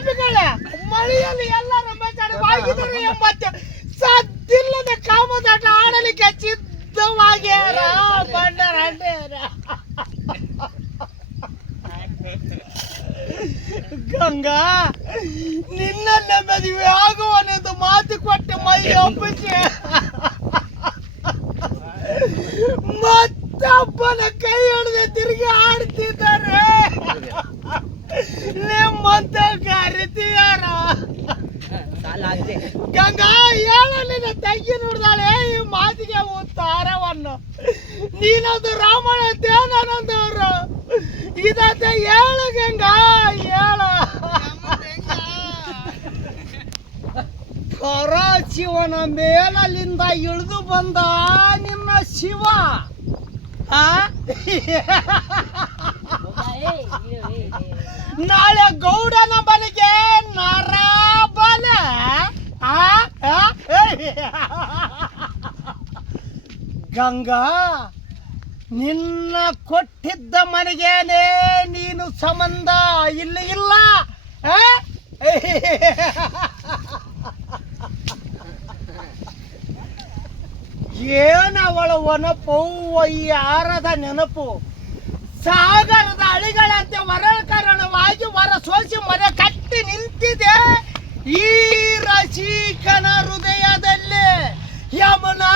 ಪಾಪಿಗಳ ಮಳೆಯಲ್ಲಿ ಎಲ್ಲರ ಮಾತಾಡವಾಗಿದ್ದಾರೆ ಎಂಬತ್ತ ಸದ್ದಿಲ್ಲದ ಕಾಮದಾಟ ಆಡಲಿಕ್ಕೆ ಸಿದ್ಧವಾಗ್ಯಾರ ಬಂಡರಾಂಡ್ಯಾರ. ಗಂಗಾ ನಿನ್ನ ಮದುವೆ ಆಗುವನೆಂದು ಮಾತು ಕೊಟ್ಟು ಮೈ ಒಪ್ಪಿಸಿ ಮತ್ತೊಬ್ಬನ ಕೈ ಹಿಡಿದು ತಿರುಗಿ ಆಡ್ತಿದ್ದಾರೆ. ನಿಮ್ಮಂತ ಕರಿತೀಯಾರ ಗಂಗಾ ಹೇಳ ನಿನ್ನ ತಂಗಿ ನೋಡ್ದಾಳೆ ಈ ಮಾತಿಗೆ ಉತ್ತಾರವನ್ನು. ನೀನದು ರಾಮಣ ದೇನಾನಂದವರು ಇದಂತ ಹೇಳ ಗಂಗಾ ಹೇಳ. ಪರಶಿವನ ಮೇಲಲ್ಲಿಂದ ಇಳಿದು ಬಂದ ನಿನ್ನ ಶಿವ ನಾಳೆ ಗೌಡನ ಬಲಿಗೆ ನರಬಲ. ಗಂಗಾ ನಿನ್ನ ಕೊಟ್ಟಿದ್ದ ಮನೆಗೇನೆ ನೀನು ಸಂಬಂಧ ಇಲ್ಲಿ ಇಲ್ಲ. ಏನವಳ ಒನಪು ಯಾರದ ನೆನಪು ಸಾಗರದ ಅಳಿಗಳಂತೆ ವರಕರಣವಾಗಿ ವರ ಸೋಸಿ ಮನೆ ಕಟ್ಟಿ ನಿಂತಿದೆ ಈ ರಸಿಕನ ಹೃದಯದಲ್ಲಿ ಯಮುನಾ.